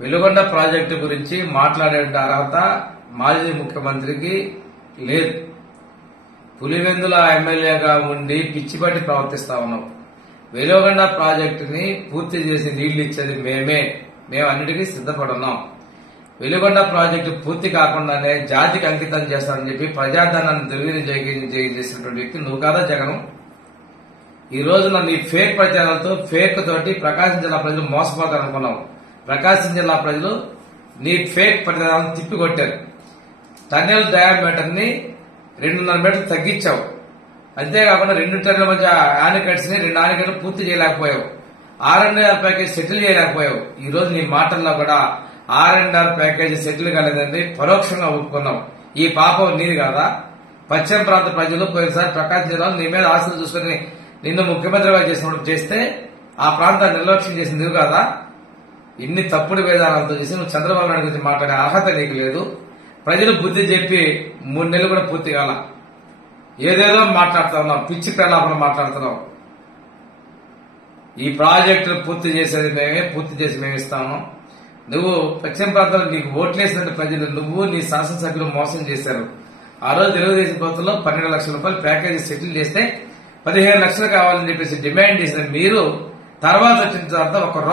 Veligonda project గురించి మాట్లాడే అర్హత మాజీ ముఖ్యమంత్రికి లేదు. పులివెందుల ఎమ్మెల్యేగా ఉండి పిచ్చిపట్టి ప్రవర్తిస్తా ఉన్నాం. వెలుగొండ ప్రాజెక్టుని పూర్తి చేసి నీళ్లు ఇచ్చేది మేము అన్నిటికీ సిద్దపడున్నాం. వెలుగొండ ప్రాజెక్టు పూర్తి కాకుండానే జాతికి అంకితం చేస్తానని చెప్పి ప్రజాధనాన్ని దుర్వినియోగం చేసినటువంటి వ్యక్తి నువ్వు కాదా జగన్? ఈ రోజున నీ ఫేక్ ప్రచారాలతో ఫేక్ తోటి ప్రకాశం జిల్లా ప్రజలు మోసపోతారనుకున్నావు. ప్రకాశం జిల్లా ప్రజలు నీ ఫేక్ ప్రచారాలను తిప్పికొట్టారు. టన్నెల్ డయామీటర్ ని 2.5 మీటర్లు తగ్గించావు. అంతేకాకుండా 2 టన్నుల మధ్య ఆనకట్స్ ని 2 ఆనకట్లు పూర్తి చేయలేకపోయావు. R&R package settle చేయలేకపోయావు. ఈ రోజు నీ మాటల్లో కూడా R&R ప్యాకేజ్ సెటిల్ కాలేదని పరోక్షంగా ఒప్పుకున్నావు. ఈ పాపం నీది కాదా? పశ్చిమ ప్రాంత ప్రజలు పోయినసారి ప్రకాశం జిల్లాలో నీ మీద ఆశలు చూసుకుని నిన్ను ముఖ్యమంత్రిగా చేసినప్పుడు చేస్తే ఆ ప్రాంతాన్ని నిర్లక్ష్యం చేసింది నువ్వు కాదా? ఇన్ని తప్పుడు విధానాలతో చేసి నువ్వు చంద్రబాబు నాయుడు గురించి మాట్లాడే అర్హత నీకు లేదు. ప్రజలు బుద్ధి చెప్పి 3 నెలలు కూడా పూర్తి కాల. ఏదేదో మాట్లాడుతా ఉన్నావు, పిచ్చి ప్రలాపన మాట్లాడుతున్నావు. ఈ ప్రాజెక్టును పూర్తి చేసేది పూర్తి చేసి మేము ఇస్తాము. నువ్వు పశ్చిమ ప్రాంతంలో నీకు ఓట్లేసినట్టు ప్రజలు నువ్వు నీ శాసనసభ్యులు మోసం చేశారు. ఆ రోజు తెలుగుదేశం ప్రభుత్వంలో 12 లక్షల రూపాయలు ప్యాకేజీ సెటిల్ చేస్తే 15 లక్షలు కావాలని చెప్పేసి డిమాండ్ చేసిన మీరు తర్వాత వచ్చిన తర్వాత ఒక